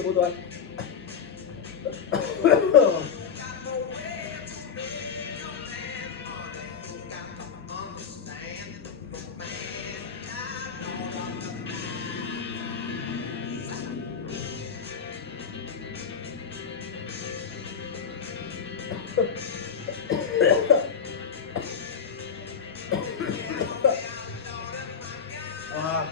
este puto año. Ah.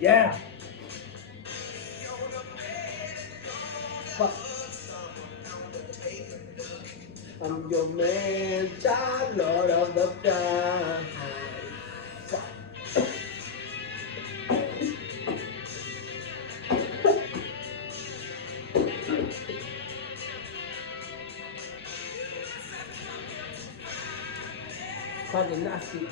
Yeah. Fuck. I'm your man, child, Lord of the Flies. Fuck. Fucking nasty.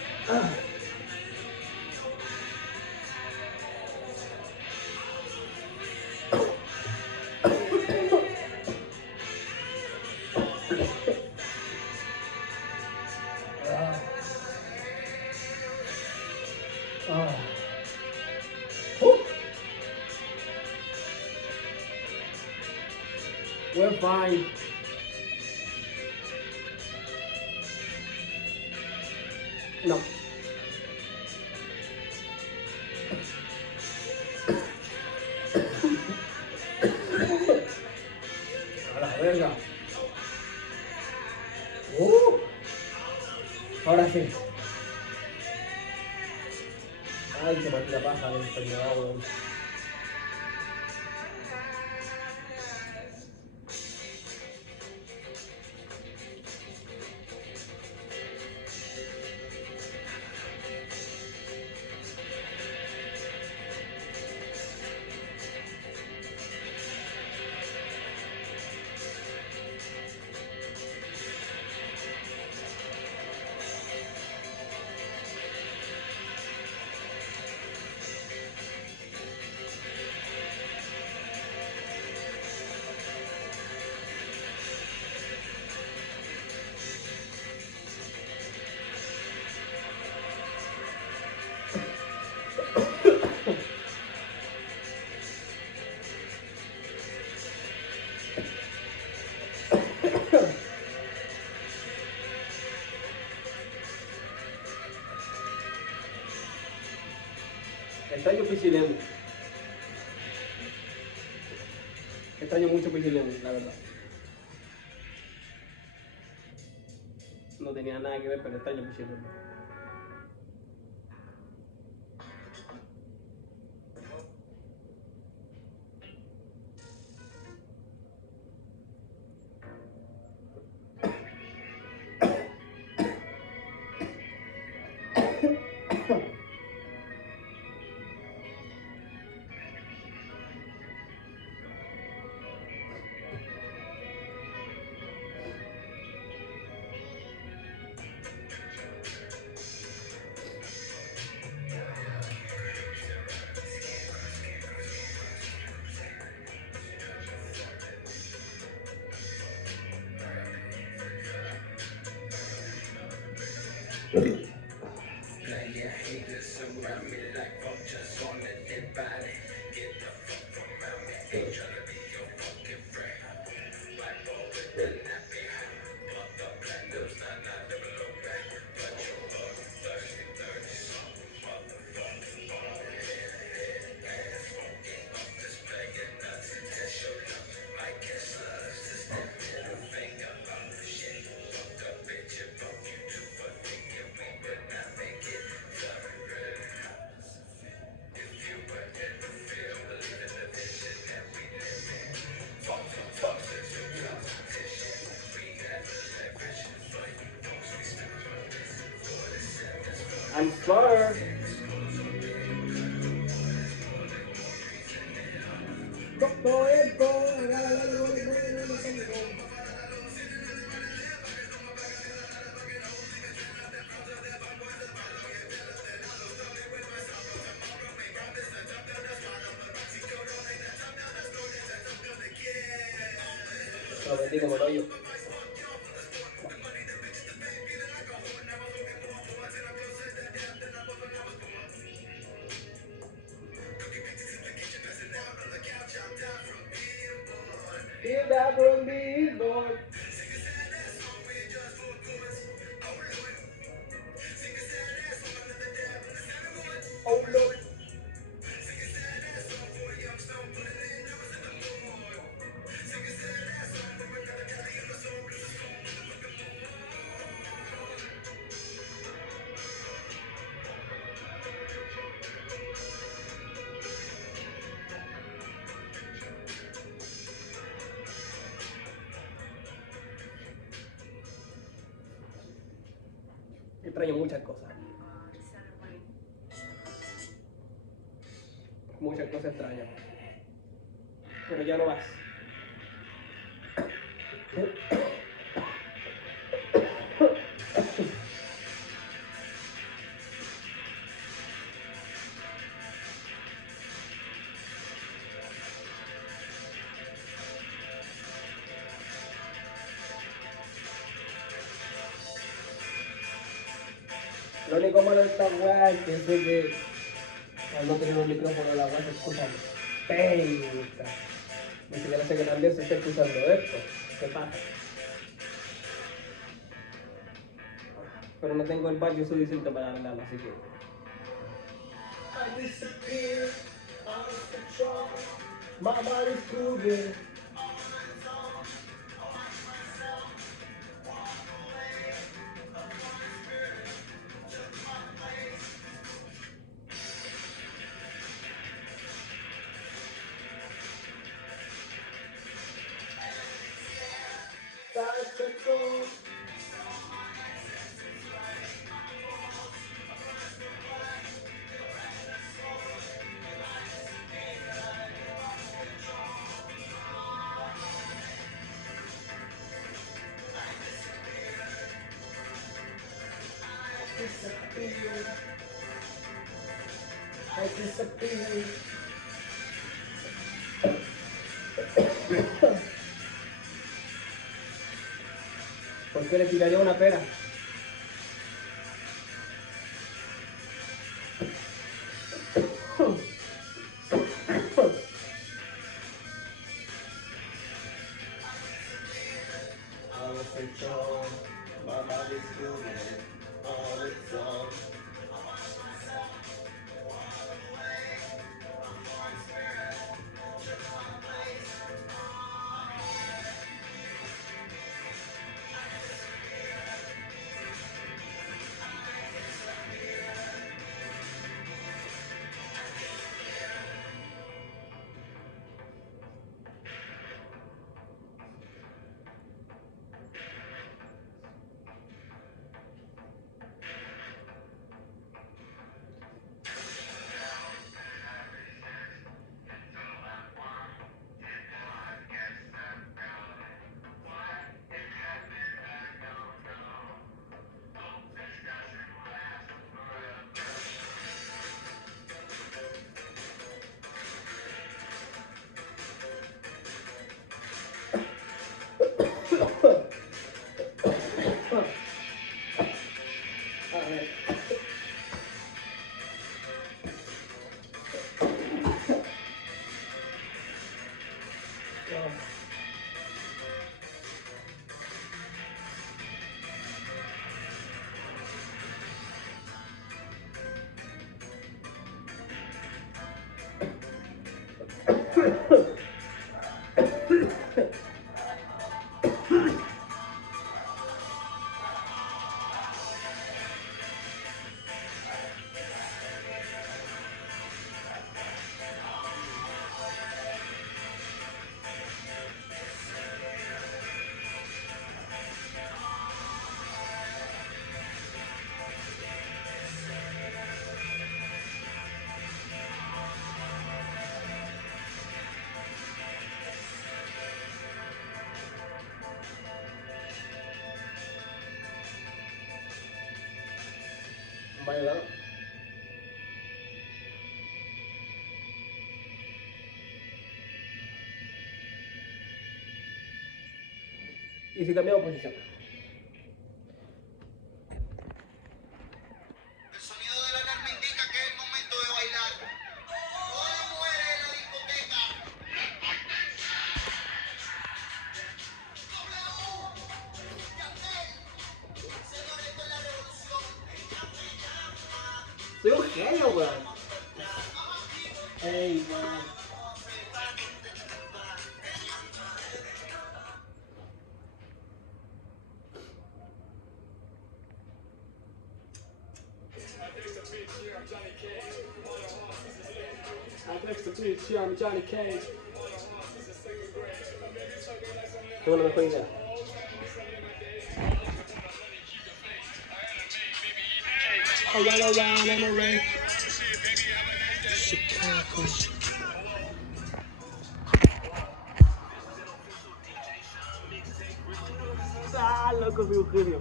We're fine. No. A la verga. Ahora sí. Ay, se me tira paja de enfermedad, weón. Extraño Pichilemu. Extraño mucho Pichilemu, la verdad. No tenía nada que ver, pero extraño Pichilemu. I'm far. metí como el hoyo. Feel that from me, boy. Oh, Lord. Extraño muchas cosas. Muchas cosas extrañas. Pero ya no vas. Lo único malo de esta weá es que sé que al no tener un micrófono la weá se escucha penca. Ni siquiera sé que también se está escuchando esto. ¿Qué pasa? Pero no tengo el baño suficiente para arreglarlo, así que... I disappear, out of control, my body's moving. I disappear. ¿Por qué le tiraría una pera? Bailar. Y si cambiamos posición. El sonido de la alarma indica que es el momento de bailar. Todas las mujeres en la discoteca. Señores, esto es la revolución. Soy un genio, weón. Ey, weón. I'm Johnny Cage. Tengo una mejor idea. Chicago. Ah, loco, soy un genio.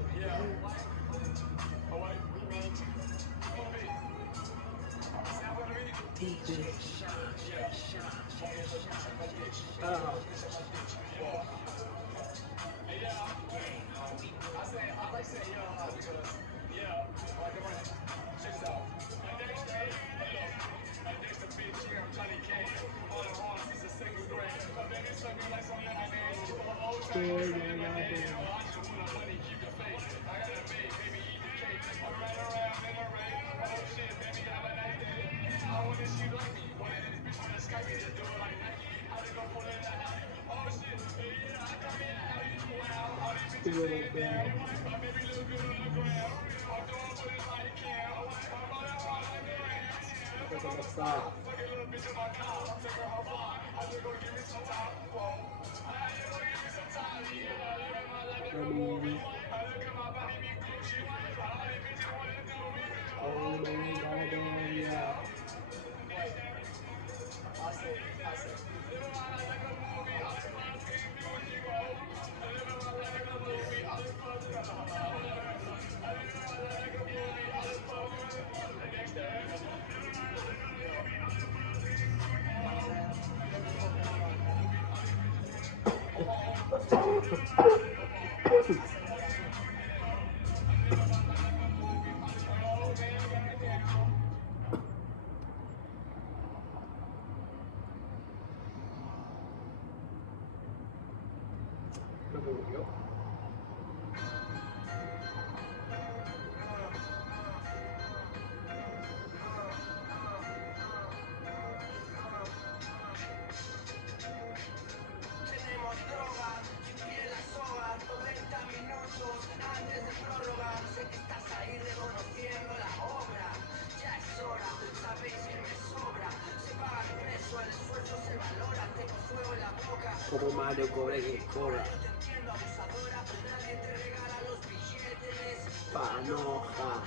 Ah. Como Mario Cobra que cobra. Panoja.